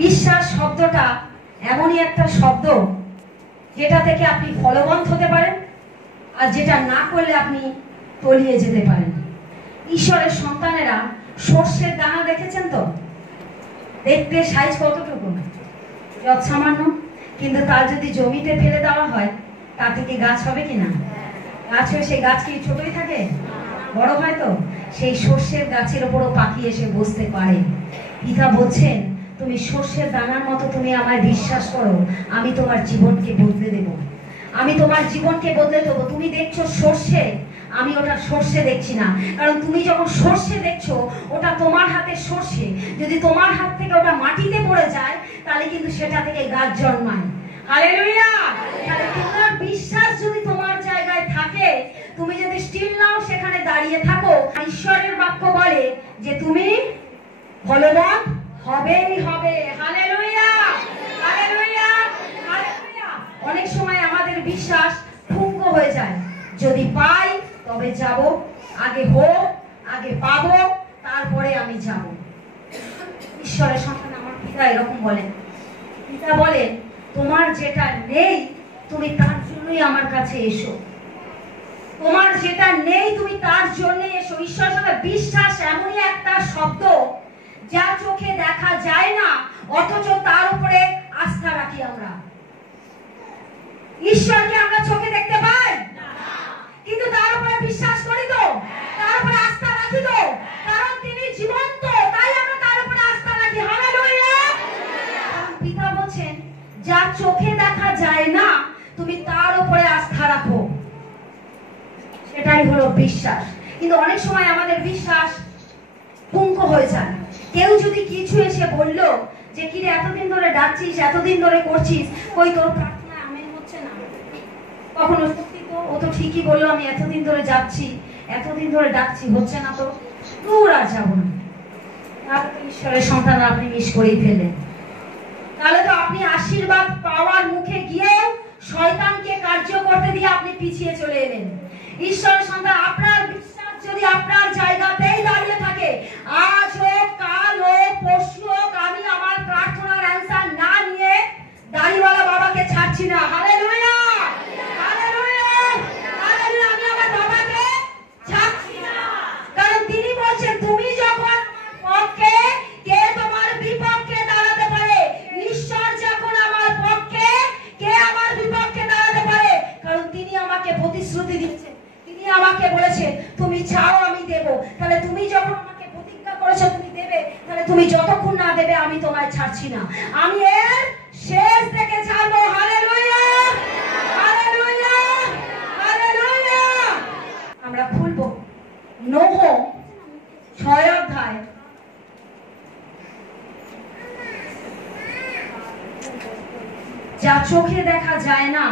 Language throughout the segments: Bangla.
বিশ্বাস শব্দটা এমনই একটা শব্দ যেটা থেকে আপনি ফলবন্ত হতে পারেন, আর যেটা না করলে আপনি তলিয়ে যেতে পারেন। ঈশ্বরের সন্তানেরা সর্ষের দানা দেখেছেন তো? দেখতে সাইজ কতটুকু, যত সামান্য, কিন্তু তার যদি জমিতে ফেলে দেওয়া হয় তা থেকে গাছ হবে কিনা? গাছ হয়ে সেই গাছ কি ছোটই থাকে? বড় হয় তো। সেই সর্ষের গাছের উপরও পাখি এসে বসতে পারে। পিতা বলছেন, তুমি সর্ষের দানার মতো তুমি আমায় বিশ্বাস করো, আমি তোমার জীবনকে বদলে দেব, আমি তোমার জীবনকে বদলে দেবো। তুমি দেখছো সর্ষে, আমি ওটা সর্ষে দেখছি না, কারণ তুমি যখন সর্ষে দেখছো ওটা তোমার হাতে সর্ষে, যদি তোমার হাত থেকে ওটা মাটিতে পড়ে যায় তাহলে কিন্তু সেটা থেকে গাছ জন্মায়। হালেলুয়া! তাহলে তোমার বিশ্বাস যদি তোমার জায়গায় থাকে, তুমি যদি স্টিল নাও সেখানে দাঁড়িয়ে থাকো, ঈশ্বরের বাক্য বলে যে তুমি ফলবান হবেই হবে। হালেলুয়া! হালেলুয়া! হালেলুয়া! অনেক সময় আমাদের বিশ্বাস ভঙ্গ হয়ে যায়। যদি পাই তবে যাব, আগে হোক, আগে পাবো, তারপরে আমি যাব। ঈশ্বরের সন্তান আমার পিতা এরকম বলেন। পিতা বলেন, তোমার যেটা নেই তুমি তার জন্যই আমার কাছে এসো, তোমার যেটা নেই তুমি তার জন্য এসো। ঈশ্বরের সাথে বিশ্বাস এমনই একটা শব্দ যা চোখে দেখা যায় না, অথচ তার উপরে আস্থা রাখি আমরা। ঈশ্বরকে আমরা চোখে দেখতে পাই না, কিন্তু তার উপরে বিশ্বাস করি তো, তার উপরে আস্থা রাখি তো, কারণ তিনি জীবন্ত, তাই আমরা তার উপরে আস্থা রাখি। হালেলুয়া! পিতা বলছেন, যা চোখে দেখা যায় না তুমি তার উপরে আস্থা রাখো, সেটাই হলো বিশ্বাস। কিন্তু অনেক সময় আমাদের বিশ্বাস পুঙ্খ হয়ে যায়। কেউ যদি কিছু এসে বললো যে কিরে এতদিন ধরে ডাকছিস, এতদিন ধরে করছিস, কই তোর প্রার্থনা আমেন হচ্ছে না? কখনো সত্যি তো, ও তো ঠিকই বললো, আমি এতদিন ধরে যাচ্ছি, এতদিন ধরে ডাকছি, হচ্ছে না তো, দূর আর যাবো না। তাহলে তো ঈশ্বরের সন্তান আপনি মিস করেই ফেললেন। তাহলে তো আপনি আশীর্বাদ পাওয়ার মুখে গিয়েও শয়তানকে কার্য করতে দিয়ে আপনি পিছিয়ে চলে এলেন। ঈশ্বরের সন্তান, আপনার বিশ্বাস যদি আপনার জায়গাতেই দাঁড়িয়ে থাকে, আজ হোক, কাল হোক, পরশু হোক, আমি আমার প্রার্থনার অ্যান্সার না নিয়ে দাড়িওয়ালা বাবাকে ছাড়ছি না। হালেলুয়া! হালেলুয়া! হালেলুয়া! আমি আমার বাবাকে ছাড়ছি না, কারণ তিনি বলছেন, তুমি যখন পক্ষে, কে তোমার বিপক্ষে দাঁড়াতে পারে? ঈশ্বর যখন আমার পক্ষে, কে আমার বিপক্ষে দাঁড়াতে পারে? কারণ তিনি আমাকে প্রতিশ্রুতি দিচ্ছেন, তিনি আমাকে বলেছেন তুমি চাও আমি দেব। তাহলে তুমি যখন আমাকে প্রতিজ্ঞা করেছো তুমি দেবে, তাহলে তুমি যতক্ষণ না দেবে আমি তোমায় ছাড়ছি না, আমি এর শেষ থেকে ছাড়বো। হালেলুয়া! হালেলুয়া! হালেলুয়া! আমরা খুলবো নোহ 6 অধ্যায়, যা চোখে দেখা যায় না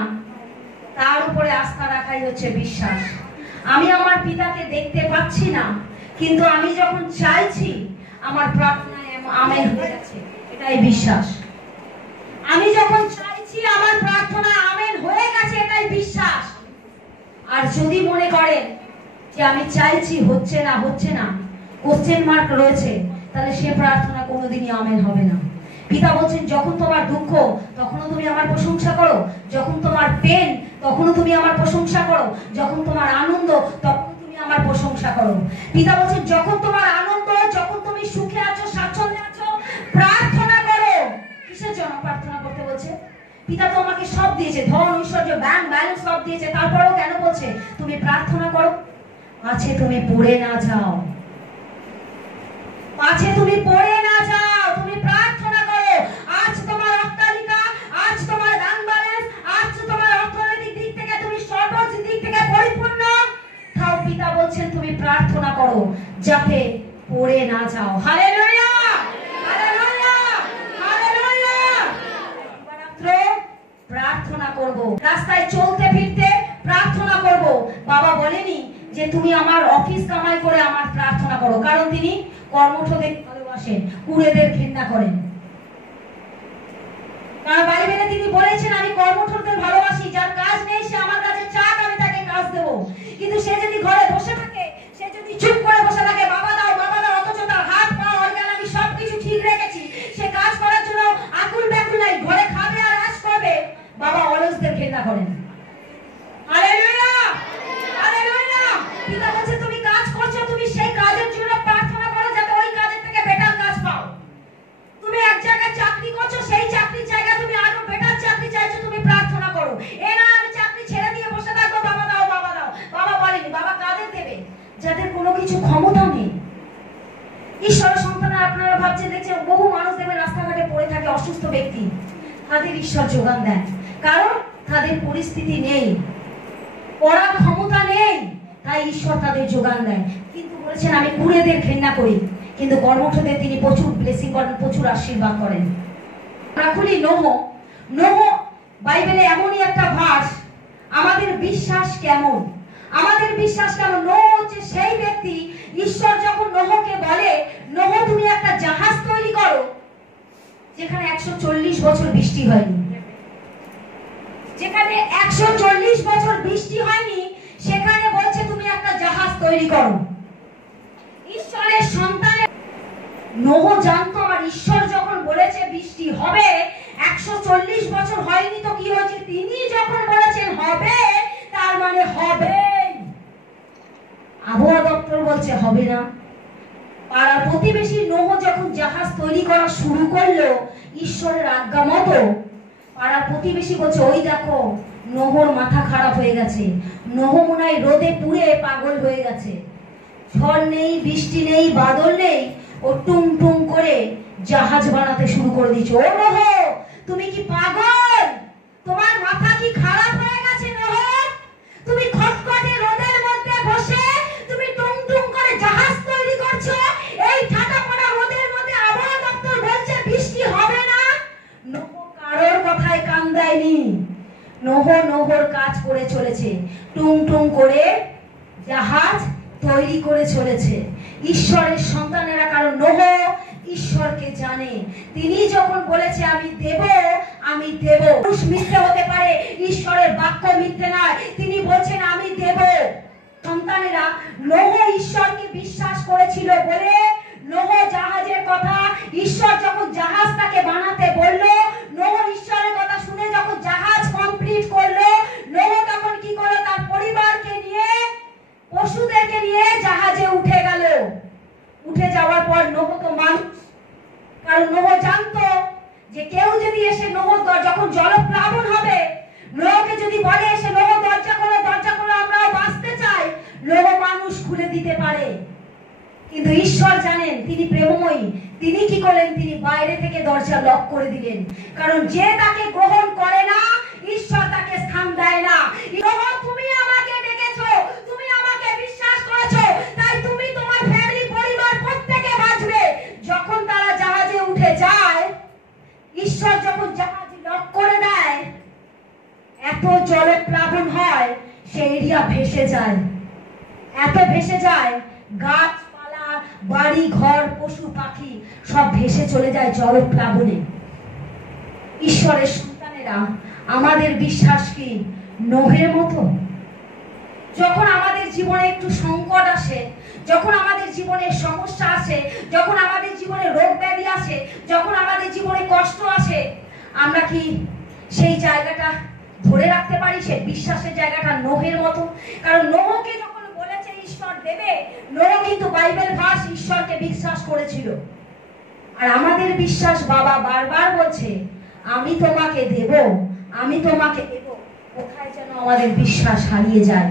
তার উপরে আস্থা রাখাই হচ্ছে বিশ্বাস। আমি আমার পিতাকে দেখতে পাচ্ছি না, কিন্তু আমি যখন চাইছি আমার প্রার্থনায় আমেন হয়ে যাচ্ছে, এটাই বিশ্বাস। আমি যখন চাইছি আমার প্রার্থনা আমেন হয়ে গেছে, এটাই বিশ্বাস। আর যদি মনে করেন যে আমি চাইছি হচ্ছে না, হচ্ছে না, কোশ্চেন মার্ক রয়েছে, তাহলে সে প্রার্থনা কোনোদিনই আমেন হবে না। পিতা বলছেন, যখন তোমার দুঃখ তখনও তুমি আমার প্রশংসা করো, যখন তোমার পেন তখনও তুমি আমার প্রশংসা করো, যখন তোমার আনন্দ তখন তুমি আমার প্রশংসা করো। পিতা বলছেন, যখন তোমার আনন্দ, যখন তুমি সুখে আছো, স্বাচ্ছন্দ্যে আছো, প্রার্থনা করো। কিসের জন্য প্রার্থনা করতে বলছে? পিতা তো আমাকে সব দিয়েছে, ধন, ঐশ্বর্য, ব্যাংক ব্যালেন্স সব দিয়েছে, তারপরেও কেন বলছে তুমি প্রার্থনা করো? আছে তুমি পড়ে না যাও, পাছে তুমি পড়ে না যাও, তুমি প্রার্থনা করো। আজ তোমার অট্টালিকা, আজ তোমার ব্যাংক ব্যালেন্স, আজ তোমার অর্থনৈতিক দিক থেকে তুমি সর্বোচ্চ দিক থেকে পরিপূর্ণ তাও পিতা বলছেন তুমি প্রার্থনা করো যাতে পড়ে না যাও। হালেলুয়া! হালেলুয়া! হালেলুয়া! প্রার্থনা করব, রাস্তায় চলতে ফিরতে প্রার্থনা করব। বাবা বলেনি যে তুমি আমার অফিস কামাই করে আমার প্রার্থনা করো, কারণ তিনি কর্মঠদের ভালোবাসেন, কুড়েদের ঘৃণা করেন। কারণ বাইবেলে তিনি বলেছেন, আমি কর্মঠদের ভালোবাসি, যার কাজ নেই সে আমার কাছে চাক, আমি তাকে কাজ দেব। কিন্তু সে যদি ঘরে বসে থাকে, সে যদি চুপ করে বসে থাকে, বাবা দাও, অথচ তার হাত পা অর্গান আমি সবকিছু ঠিক রেখেছি, সে কাজ করার জন্য করছো সেই চাকরির জায়গা তুমি আরো বেটার চাকরি চাইছো, তুমি প্রার্থনা করো। এ না আমি চাকরি ছেড়ে দিয়ে বসে থাকবো, বাবা দাও বাবা দাও। বাবা বলেনি, বাবা কাদের দেবে? যাদের কোনো কিছু ক্ষমতা নেই। ঈশ্বরের সন্তানরা আপনারা ভাবছেন, দেখছেন বহু মানুষ দেখবেন রাস্তাঘাটে পড়ে থাকে অসুস্থ ব্যক্তি, তাদের ঈশ্বর যোগান দেন, কারণ তাদের পরিস্থিতি নেই, পড়ার ক্ষমতা নেই, তাই ঈশ্বর তাদের যোগান দেন। কিন্তু বলেছেন আমি কুঁড়েদের ঘৃণা করি, কিন্তু কর্মঠদের তিনি প্রচুর ব্লেসিং করেন, প্রচুর আশীর্বাদ করেন। রাখুলি নোহ বাইবেলে এমনই একটা ভার্স। আমাদের বিশ্বাস কেমন? আমাদের বিশ্বাস কেমন? নোহ হচ্ছে সেই ব্যক্তি, ঈশ্বর যখন নোহকে বলে নোহ তুমি একটা জাহাজ তৈরি করো, যেখানে 140 বছর বৃষ্টি হয়নি, যেখানে 140 বছর বৃষ্টি হয়নি, সেখানে বলছে তুমি একটা জাহাজ তৈরি করো। ঈশ্বরের সন্তানের নোহ জানতো আমার ঈশ্বর যখন বলেছে বৃষ্টি হবে, 140 বছর হয়নি তো কি হয়েছে? তিনি যখন বলেছেন হবে, তার মানে হবে। আবহাওয়া দপ্তর বলছে হবে না। পাড়ার প্রতিবেশী নোহ যখন জাহাজ তৈরি করা শুরু করলো ঈশ্বরের আজ্ঞা মতো, পাড়ার প্রতিবেশী বলছে ওই দেখো নোহর মাথা খারাপ হয়ে গেছে, নোহ মনে হয় রোদে পুড়ে পাগল হয়ে গেছে, ঝড় নেই, বৃষ্টি নেই, বাদল নেই, ও টুং টুং করে জাহাজ বানাতে শুরু করে দিচ্ছে। ও নোহ তুমি কি পাগল? তোমার মাথা কি খারাপ হয়ে গেছে নোহ? তুমি খটখটে রোদের মধ্যে বসে তুমি টুং টুং করে জাহাজ তৈরি করছো, এই ঠান্ডা পড়া রোদের মধ্যে আবহাওয়া দপ্তর বলছে বৃষ্টি হবে না। নোহ কারোর কথায় কান দেয়নি, নোহ নোহর কাজ করে চলেছে, টুং টুং করে জাহাজ তৈরি করে চলেছে। ঈশ্বরের সন্তানেরা, কারণ নোহ ঈশ্বরকে জানে, তিনি যখন বলেছে আমি দেব, আমি দেব। মানুষ মিথ্যে হতে পারে, ঈশ্বরের বাক্য মিথ্যে নয়, তিনি বলছেন আমি দেব। সন্তানেরা নোহ ঈশ্বরকে বিশ্বাস করেছিল বলে নোহ জাহাজের কথা, ঈশ্বর যখন জাহাজটাকে বানাতে বলল, নোহ ঈশ্বরের কথা শুনে যখন জাহাজ কমপ্লিট করলো, নোহ তখন কি করলো? তার পরিবারকে নিয়ে, পশুদেরকে নিয়ে জাহাজে উঠে গেল। উঠে যাওয়ার পর নোহ তো মানুষ, কারণ নোহ জানতো যে কেউ যদি এসে নোহ যখন জলপ্লাবন হবে, নোহকে যদি বলে এসে নোহ দরজা খোলো আমরাও বাঁচতে চাই, নোহ মানুষ খুলে দিতে পারে। কিন্তু ঈশ্বর জানেন তিনি প্রেমময়ী, তিনি কি করলেন? তিনি বাইরে থেকে দরজা লক করে দিলেন, কারণ যে তাকে গ্রহণ করে না ঈশ্বর তাকে স্থান দেয় না। নোহ তুমি আমাকে ডেকেছো, তুমি আমাকে বিশ্বাস করেছো, তাই তুমি তোমার ফ্যামিলি পরিবার প্রত্যেকে বাঁচবে। যখন তারা জাহাজে উঠে যায়, ঈশ্বর যখন জাহাজ লক করে দেয়, এত জলে প্লাবন হয় সে এরিয়া ভেসে যায়, এত ভেসে যায়, গাছপালা, বাড়ি ঘর, পশু পাখি সব ভেসে চলে যায় জলপ্লাবনে। ঈশ্বরের সন্তানেরা, আমাদের বিশ্বাস কি নোহের মতো? যখন আমাদের জীবনে একটু সংকট আসে, যখন আমাদের জীবনে সমস্যা আসে, যখন আমাদের জীবনে রোগ ব্যাধি আসে, যখন আমাদের জীবনে কষ্ট আসে, আমরা কি সেই জায়গাটা ধরে রাখতে পারি? সে বিশ্বাসের জায়গাটা নোহের মতো। কারণ নোহকে যখন বলেছে ঈশ্বর দেবে, নোহ কিন্তু বাইবেল ভার্স ঈশ্বরকে বিশ্বাস করেছিল। আর আমাদের বিশ্বাস বাবা বারবার বলছে আমি তোমাকে দেব, আমি তোমাকে দেব, কোথায় যেন আমাদের বিশ্বাস হারিয়ে যায়।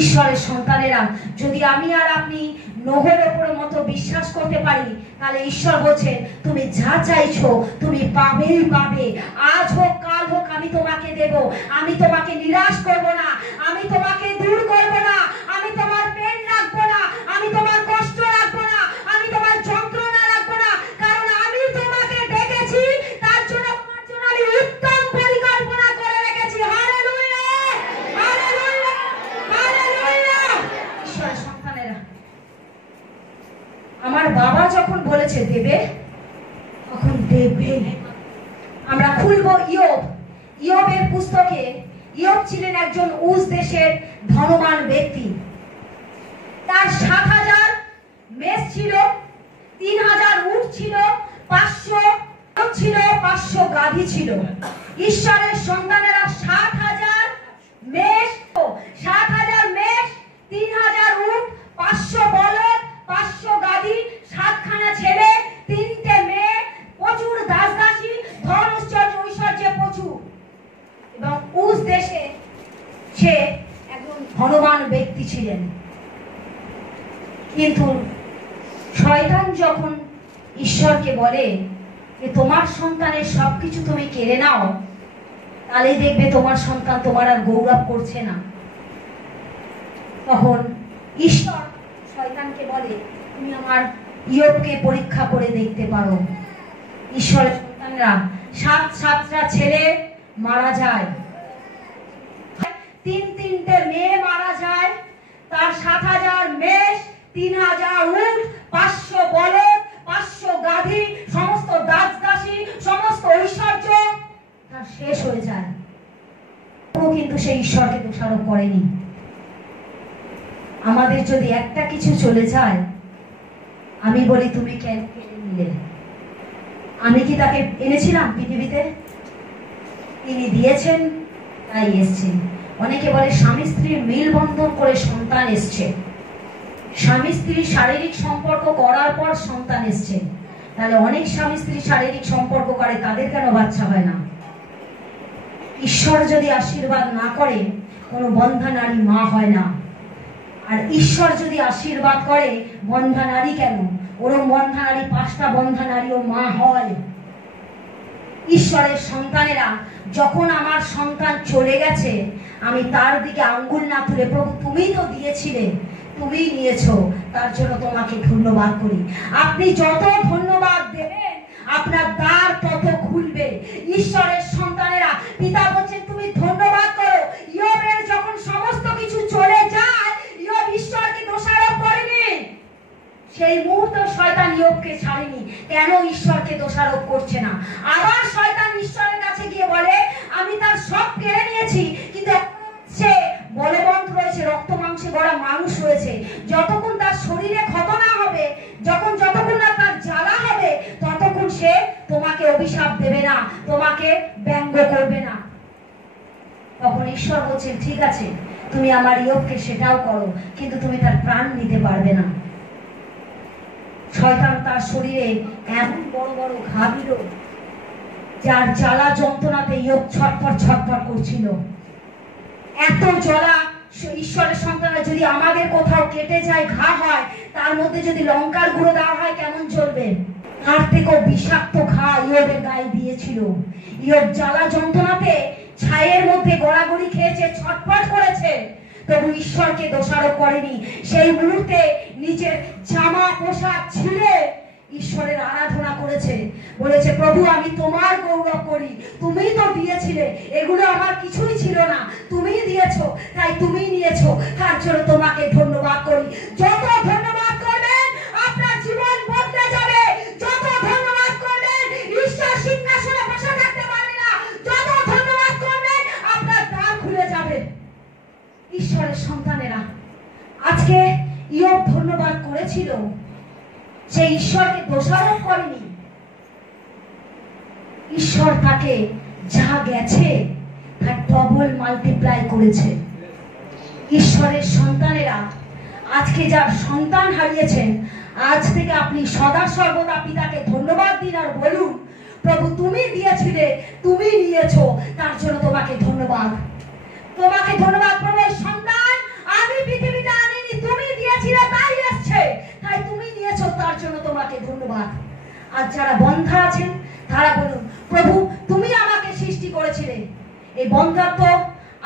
ঈশ্বরের সন্তানেরা, যদি আমি আর আপনি নোহের উপরের মতো বিশ্বাস করতে পারি, তাহলে ঈশ্বর বলছেন তুমি যা চাইছো তুমি পাবেই পাবে, আজ হোক কাল হোক আমি তোমাকে দেব, আমি তোমাকে নিরাশ করব না, আমি তোমাকে দূর করব না, আমি তোমার পেন রাখবো না, আমি তোমার কষ্ট রাখবো না, আমি তোমার যন্ত্রণা রাখবো না, কারণ আমি তোমাকে ডেকেছি, তার জন্য তোমার জন্য আমি উত্তম পরিকল্পনা করে রেখেছি। Hallelujah, hallelujah, hallelujah. ঈশ্বরের সন্তানেরা, আমার বাবা যখন বলেছে দেবে, তখন দেবে। আমরা খুলবো ইয়োবের পুস্তকে। ইয়োব ছিলেন একজন উজ দেশের ধনবান ব্যক্তি। তার ৭,০০০ মেষ ছিল, ৩,০০০ উট ছিল, ৫০০ গাধী ছিল। ঈশ্বরের সন্তানেরা ৭,০০০ মেষ, ৩,০০০ উট, ৫০০ বলদ, ৫০০ গাধী, ৭খানা ছেলে, ৩টে মেয়ে, প্রচুর দাসদাসী, দিয়েছিলেন। কিন্তু শয়তান যখন ঈশ্বরকে বলে যে তোমার সন্তানের সবকিছু তুমি কেড়ে নাও, তাহলে দেখবে তোমার সন্তান তোমার আর গৌরব করছে না। তখন ঈশ্বর শয়তানকে বলে তুমি আমার ইয়োবকে পরীক্ষা করে দেখতে পারো। ঈশ্বরের সন্তানরা 7টা ছেলে মারা যায়, 3টে মেয়ে মারা যায়, তার 7,000 মেষ, 3,000 উট, 500 বলদ, 500 গাধী, সমস্ত দাসদাসী, সমস্ত ঐশ্বর্য তার শেষ হয়ে যায়। ও কিন্তু সেই ঈশ্বরকে দোষারোপ করেনি। আমাদের যদি একটা কিছু চলে যায়, আমি বলি তুমি কেন কেড়ে নিলে? আমি কি তাকে এনেছিলাম পৃথিবীতে? তিনি দিয়েছেন তাই এসছে। অনেকে বলে স্বামী স্ত্রীর মিল বন্ধন করে সন্তান এসছে, স্বামী স্ত্রীর শারীরিক সম্পর্ক করার পর সন্তান এসছে। তাহলে অনেক স্বামী স্ত্রী শারীরিক সম্পর্ক করে, তাদের কেন বাচ্চা হয় না? ঈশ্বর যদি আশীর্বাদ না করে কোনো বন্ধা নারী মা হয় না। আর ঈশ্বর যদি আশীর্বাদ করে বন্ধা নারী কেন? ওরম বন্ধা নারী 5টা বন্ধা নারীও মা হয়। ঈশ্বরের সন্তানেরা যখন আমার সন্তান চলে গেছে, আমি তার দিকে আঙ্গুল না তুলে প্রভু তুমি তো দিয়েছিলে, তুমি নিয়েছো, তার জন্য তোমাকে ধন্যবাদ করি। আপনি যত ধন্যবাদ দেবেন আপনার দ্বার তত খুলবে। ঈশ্বরের সন্তানেরা পিতা বলছেন তুমি ধন্যবাদ করো। ইয়োবের যখন সমস্ত কিছু চলে যায়, ইয়োব ঈশ্বরকে দোষারোপ করেনি। সেই মুহূর্তে শয়তান ইয়োবকে ছাড়েনি। কেন ঈশ্বরকে দোষারোপ করছে না? আবার শয়তান ঈশ্বরের কাছে গিয়ে বলে আমি তার সব কেড়ে নিয়েছি, কিন্তু সে বলবন্ত রয়েছে, রক্ত মাংসে গড়া মানুষ রয়েছে। যতক্ষণ তার শরীরে ক্ষত না হবে, যতক্ষণ না তার জ্বালা হবে, ততক্ষণ সে তোমাকে অভিশাপ দেবে না, তোমাকে ব্যঙ্গ করবে না। তখন ঈশ্বর বলছেন ঠিক আছে, তুমি আমার ইয়োবকে সেটাও করো, কিন্তু তুমি তার প্রাণ নিতে পারবে না। শয়তান তার শরীরে এমন বড় বড় ঘা দিল, যার জ্বালা যন্ত্রণাতে ইয়োব ছটফট করছিল। এত জ্বালা ঈশ্বরের সন্তানরা যদি আমাদের কোথাও কেটে যায়, ঘা হয়, তার মধ্যে যদি লঙ্কার গুঁড়ো দেওয়া হয় কেমন চলবে? তার থেকেও বিষাক্ত ঘা ইয়োবের গায়ে দিয়েছিল। ইয়োব জ্বালা যন্ত্রণাতে ছায়ের মধ্যে গড়াগড়ি খেয়েছে, ছটফট করেছে, তবু ঈশ্বরকে দোষারোপ করেনি। সেই মুহূর্তে নিজের জামা পোশাক ছিঁড়ে ঈশ্বরের আরাধনা করেছে, বলেছে প্রভু আমি তোমার গৌরব করি, তুমি তো দিয়েছিলে, এগুলো আমার কিছুই ছিল না, তুমি দিয়েছো, তাই তুমি নিয়েছো, তার জন্য তোমাকে ধন্যবাদ করি। যত ধন্যবাদ করবেন আপনার জীবন বদলে যাবে। যত ধন্যবাদ করবেন ঈশ্বর সিংহাসনে বসে থাকতে পারবে না। যত ধন্যবাদ করবেন আপনার দ্বার খুলে যাবে। ঈশ্বরের সন্তানেরা আজকে ইয়োব ধন্যবাদ করেছিল, সে ঈশ্বরকে দোষারোপ করেনি। ঈশ্বর তাকে যা গেছে তার ডবল মাল্টিপ্লাই করেছে। ঈশ্বরের সন্তানেরা আজকে যার সন্তান হারিয়েছেন, আজ থেকে আপনি সদা সর্বদা পিতাকে ধন্যবাদ দিন আর বলুন প্রভু তুমি দিয়েছিলে, তুমি নিয়েছো, তার জন্য তোমাকে ধন্যবাদ। তোমাকে ধন্যবাদ প্রভু। সন্তান আমি পৃথিবীতে আনিনি, তুমি দিয়েছিলে তাই এসেছে, তাই তুমি নিয়েছো, তার জন্য তোমাকে ধন্যবাদ। আর যারা বন্ধা আছেন তারা বলুন প্রভু তুমি আমাকে সৃষ্টি করেছিলে, এই বন্ধাত্ব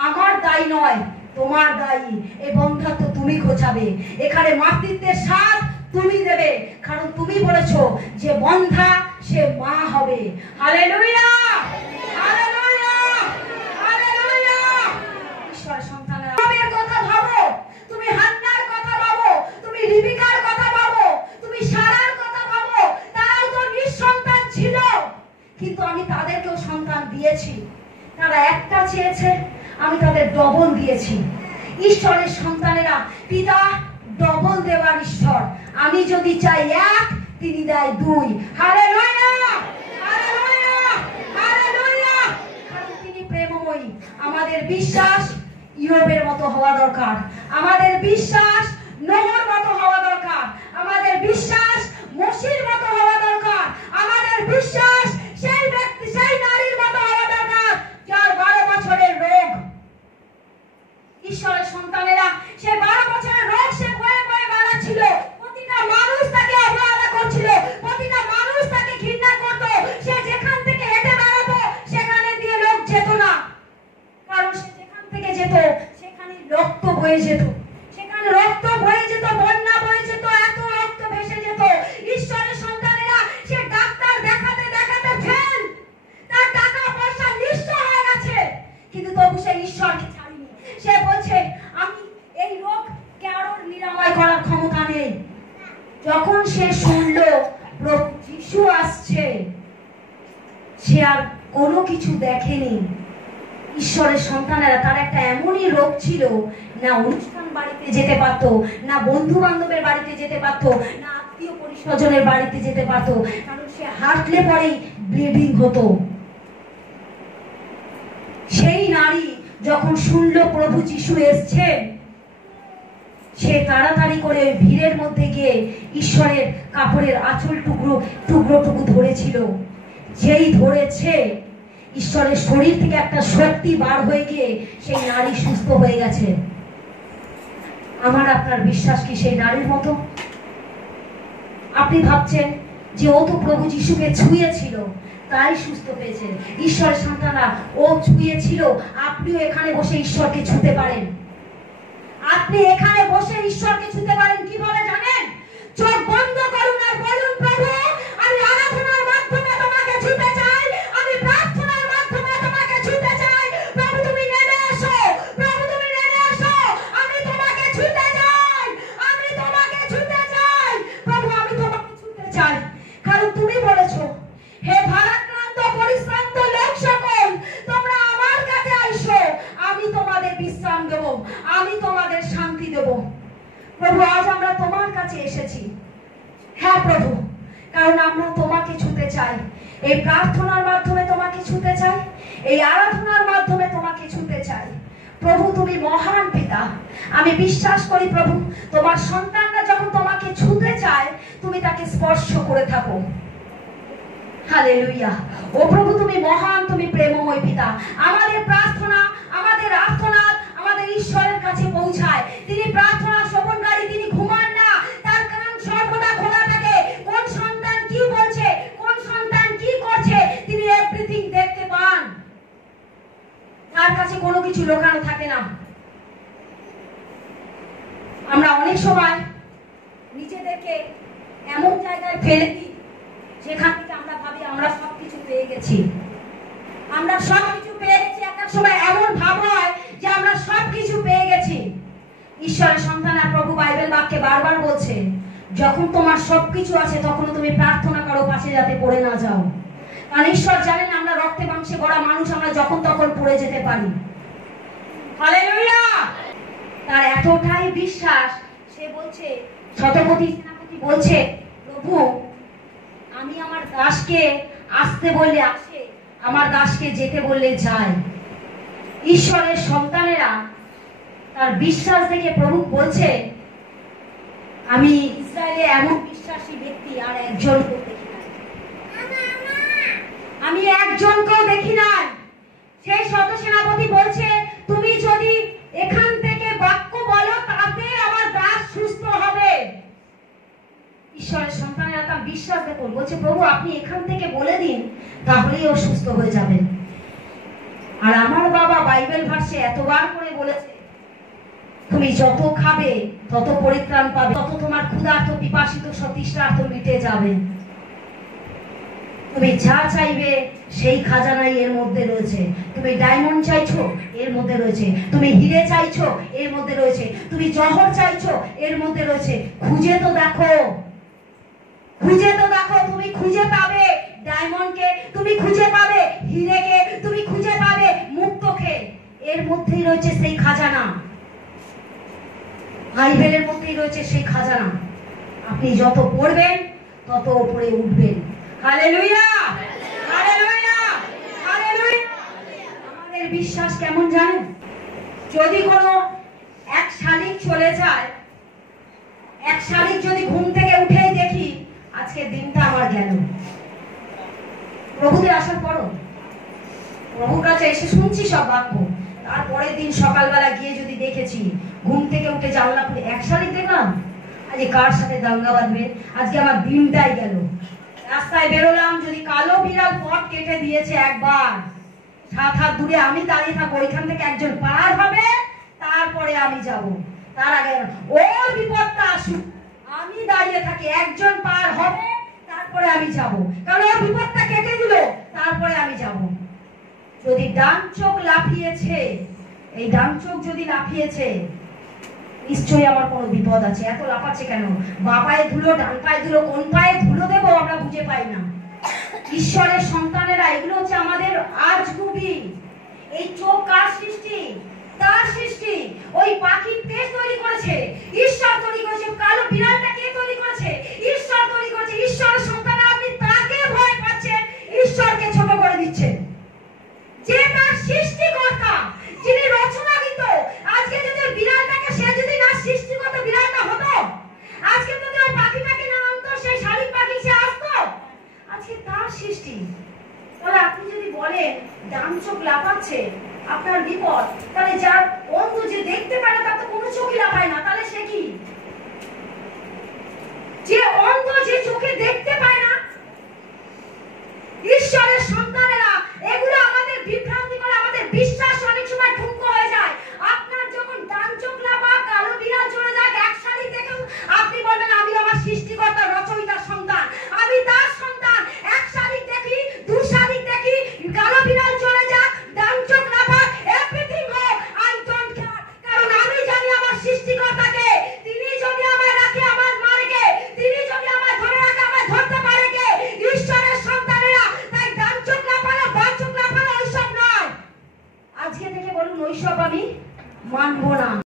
আমার দায়ী নয়, তোমার দায়ী। এই বন্ধাত্ব তুমি ঘোচাবে, এখানে মাতৃত্বের স্বাদ তুমি দেবে, কারণ তুমি বলেছো যে বন্ধা সে মা হবে। Hallelujah, hallelujah, hallelujah. ঈশ্বরের সন্তানরা তোমার কথা ভাবো, তুমি হান্নার কথা ভাবো, তুমি রিবিকার কথা ভাবো, তুমি সারার কথা ভাবো। তারাও তো নিঃসন্তান ছিল, কিন্তু আমি তাদেরকেও সন্তান দিয়েছি। তারা একটা চেয়েছে, আমি তাদের ডবল দিয়েছি। ঈশ্বরের সন্তানেরা পিতা ডবল দেওয়ার ঈশ্বর। আমি যদি চাই 1, তিনি দেয় 2। Hallelujah, hallelujah, hallelujah. কারণ তিনি প্রেমময়ী। আমাদের বিশ্বাস ইয়োবের মতো হওয়া দরকার, আমাদের বিশ্বাস নোহর মতো হওয়া দরকার, আমাদের বিশ্বাস মসির মতো হওয়া দরকার, আমাদের বিশ্বাস সেই ব্যক্তি সেই নারীর মতো হওয়া দরকার যার 12 বছরের রোগ। ঈশ্বরের সন্তানেরা সে 12 বছর তার কোনো কিছু দেখেনি। ঈশ্বরের সন্তানেরা, তার একটা এমনই রোগ ছিল, না অনুষ্ঠান বাড়িতে যেতে পারতো, না বন্ধু বান্ধবের বাড়িতে যেতে পারতো, না আত্মীয় পরিস্বজনের বাড়িতে যেতে পারতো, কারণ সে হাঁটলে পরেই ব্লিডিং হতো। সেই নারী যখন শুনলো প্রভু যিশু এসছেন, সে তাড়াতাড়ি করে ভিড়ের মধ্যে গিয়ে ঈশ্বরের কাপড়ের আঁচল টুকরো ধরেছিল। যেই ধরেছে, ঈশ্বরের শরীর থেকে একটা শক্তি বার হয়ে গিয়ে সেই নারী সুস্থ হয়ে গেছে। আমার আপনার বিশ্বাস কি সেই নারীর মতো? আপনি ভাবছেন যে ও তো প্রভু যিশুকে ছুঁয়েছিল তাই সুস্থ পেয়েছে। ঈশ্বরের সন্তানরা, ও ছুঁয়েছিল, আপনিও এখানে বসে ঈশ্বরকে ছুঁতে পারেন। আপনি এখানে বসে ঈশ্বরকে ছুঁতে পারেন। কিভাবে জানেন? চোখ বন্ধ করুন আর বলুন, প্রভু আমি আরাধনার মাধ্যমে তোমাকে ছুঁতে চাই, আমি প্রার্থনার মাধ্যমে তোমাকে ছুঁতে চাই। প্রভু তুমি নেমে এসো, প্রভু তুমি নেমে এসো, আমি তোমাকে ছুঁতে চাই, আমি তোমাকে ছুঁতে চাই। প্রভু আমি তোমাকে ছুঁতে চাই, কারণ তুমি বলেছো, হে ভারাক্রান্ত পরিশ্রান্ত লোক সকল, তোমরা আমার কাছে আইসো, আমি তোমাদের বিশ্রাম দেব, আমি তোমাদের শান্তি দেব। প্রভু আজ আমরা তোমার কাছে এসেছি। হ্যাঁ প্রভু, কারণ আমরা তোমাকে ছুঁতে চাই। এই প্রার্থনার মাধ্যমে তোমাকে ছুঁতে চাই, এই আরাধনার মাধ্যমে তোমাকে ছুঁতে চাই। প্রভু তুমি মহান পিতা। আমি বিশ্বাস করি প্রভু, তোমার সন্তানরা যখন তোমাকে ছুঁতে চায়, তুমি তাকে স্পর্শ করে থাকো। হালেলুয়া। ও প্রভু তুমি মহান, তুমি প্রেমময় পিতা। আমাদের প্রার্থনা, আমাদের আর্তনাদ আমাদের ঈশ্বরের কাছে পৌঁছায়। তিনি প্রার্থনা শ্রবণকারী, তিনি ঘুমান না, তার কান সর্বদা খোলা থাকে। কোন সন্তান কি বলছে, কোন সন্তান কি করছে, তিনি এভরিথিং দেখতে পান। তার কাছে কোনো কিছু লুকানো থাকে না। আমরা অনেক সময় নিজেদেরকে এমন জায়গায় ফেলে দিই যেখান থেকে আমরা ভাবি আমরা সবকিছু পেয়ে গেছি, আমরা সবকিছু পেয়ে গেছি। একটা সময় এমন ভাব হয় যে আমরা সবকিছু পেয়ে গেছি। ঈশ্বরের সন্তানরা, প্রভু বাইবেল বাক্যে বারবার বলছে, যখন তোমার সবকিছু আছে তখন তুমি প্রার্থনা করো পাশে যাতে পড়ে না যাও। কারণ ঈশ্বর জানেন আমরা রক্তে মাংসে গড়া মানুষ, আমরা যখন তখন পড়ে যেতে পারি। হালেলুয়া। তার এতটাই বিশ্বাস, সে বলছে, শতপতি সেনাপতি বলছে, প্রভু আমি আমার দাসকে আসতে বললে আসে, আমার দাসকে যেতে বললে যায়। ঈশ্বরের সন্তানেরা তার বিশ্বাস দেখে প্রভু বলছে, আমি ইসরায়েলে এমন বিশ্বাসী ব্যক্তি আর একজনকেও দেখি নাই, আমি একজনকেও দেখি নাই। সেই শত সেনাপতি বলছে, তুমি যদি এখান থেকে বাক্য বলো তাতে আমার দাস সুস্থ হবে। ঈশ্বরের সন্তানেরা তার বিশ্বাস দেখুন, বলছে প্রভু আপনি এখান থেকে বলে দিন, তাহলেই ও সুস্থ হয়ে যাবে। আর আমার বাবা বাইবেল ভার্সে এতবার করে বলেছে, তুমি যত খাবে তত পরিত্রাণ পাবে, তত তোমার ক্ষুধার্ত পিপাসিত তৃষ্ণার্ত মিটে যাবে। তুমি যা চাইবে সেই খাজানাই এর মধ্যে রয়েছে। তুমি ডায়মন্ড চাইছো, এর মধ্যে রয়েছে। তুমি হিরে চাইছো, এর মধ্যে রয়েছে। তুমি জহর চাইছো, এর মধ্যে রয়েছে। খুঁজে তো দেখো, খুঁজে তো দেখো, তুমি খুঁজে পাবে ডায়মন্ডকে, তুমি খুঁজে পাবে হিরেকে, তুমি খুঁজে পাবে মুক্তকে। এর মধ্যেই রয়েছে সেই খাজানা, বাইবেলের মধ্যেই রয়েছে সেই খাজানা। আপনি যত পড়বেন তত উপরে উঠবেন। Hallelujah, hallelujah, hallelujah. আমাদের বিশ্বাস কেমন জানেন? যদি কোনো এক শালিক চলে যায়, এক শালিক যদি ঘুম থেকে উঠেই দেখি আজকে দিনটা আমার গেল, প্রভুতে আসার পরও প্রভুর কাছে এসে শুনছি সব বাক্য, তারপরের দিন সকালবেলা গিয়ে যদি দেখেছি ঘুম থেকে উঠে জানলা খুলে এক শালিক দেখলাম, আজকে কার সাথে দাঙ্গা বাঁধবে, আজকে আমার দিনটাই গেল। রাস্তায় বেরোলাম, যদি কালো বিড়াল পথ কেটে দিয়েছে একবার, 7 হাত দূরে আমি দাঁড়িয়ে থাকবো, ওইখান থেকে একজন পার হবে, তারপরে আমি যাব। তার আগে ওর বিপদটা আসুক, আমি দাঁড়িয়ে থাকি, একজন পার হবে, তারপরে আমি যাব, কারণ ওর বিপদটা কেটে দিল, তারপরে আমি যাব। যদি ডান চোখ লাফিয়েছে, এই ডান চোখ যদি লাফিয়েছে, নিশ্চয়ই আমার কোনো বিপদ আছে। এত লাফাচ্ছে কেন? বা পায়ে ধুলো, ডান পায়ে ধুলো, কোন পায়ে ধুলো দেবো আমরা বুঝে পাই না। ঈশ্বরের সন্তানেরা, এগুলো হচ্ছে আমাদের আজগুবি। এই চোখ কার সৃষ্টি? তার সৃষ্টি। ওই পাখির তেজ তৈরি করেছে ঈশ্বর, তৈরি করেছে। কালো বিড়ালটা কে তৈরি করেছে? ঈশ্বর তৈরি করেছে। ঈশ্বরের সন্তান, আপনি তাকে ভয় পাচ্ছেন, ঈশ্বরকে ছোট করে দিচ্ছেন। যে তার সৃষ্টিকর্তা, যিনি রচনাকৃত, আজকে যদি বিড়ালটাকে সে যদি না সৃষ্টি করতো, বিড়ালটা হতো? আজকে যদি ওই পাখিটাকে না আনতো, সেই শালিক পাখি সে আসতো? আজকে তার সৃষ্টি। তাহলে আপনি যদি বলেন ডান চোখ লাফাচ্ছে, আপনার বিপদ, তাহলে যার অন্ধ, যে দেখতে পায় না, তার তো কোনো চোখই লাফায় না, তাহলে সে কি? যে অন্ধ, যে চোখে দেখতে পায় না, ঈশ্বরের সন্তানেরা, এগুলো আমাদের বিভ্রান্তি করে, আমাদের বিশ্বাস অনেক সময় ঠুনকো হয়ে যায়। আপনার যখন ডান চোখ লাফা, কালো বিড়াল চলে যায়, এক শালিক দেখেন, আপনি বলবেন আমি আমার সৃষ্টিকর্তা রচয়িতার সন্তান, আমি তার সন্তান। এক শালিক দেখি, দু শালিক দেখি, কালো বিড়াল চলে যাক, ডান চোখ লাফা, এভরিথিং হোক, আই ডোন্ট কেয়ার। কারণ আমি জানি আমার সৃষ্টিকর্তাকে। তিনি যদি আমায় রাখে, আমার মারকে। তিনি যদি আমায় ধরে রাখে, আমায় ধরতে পারে কে? ঈশ্বরের সন্তানেরা। তাই ডান চোখ লাফানো, বাম চোখ লাফানো ওইসব নয়। আজকে থেকে বলুন, ওইসব আমি মানবো না।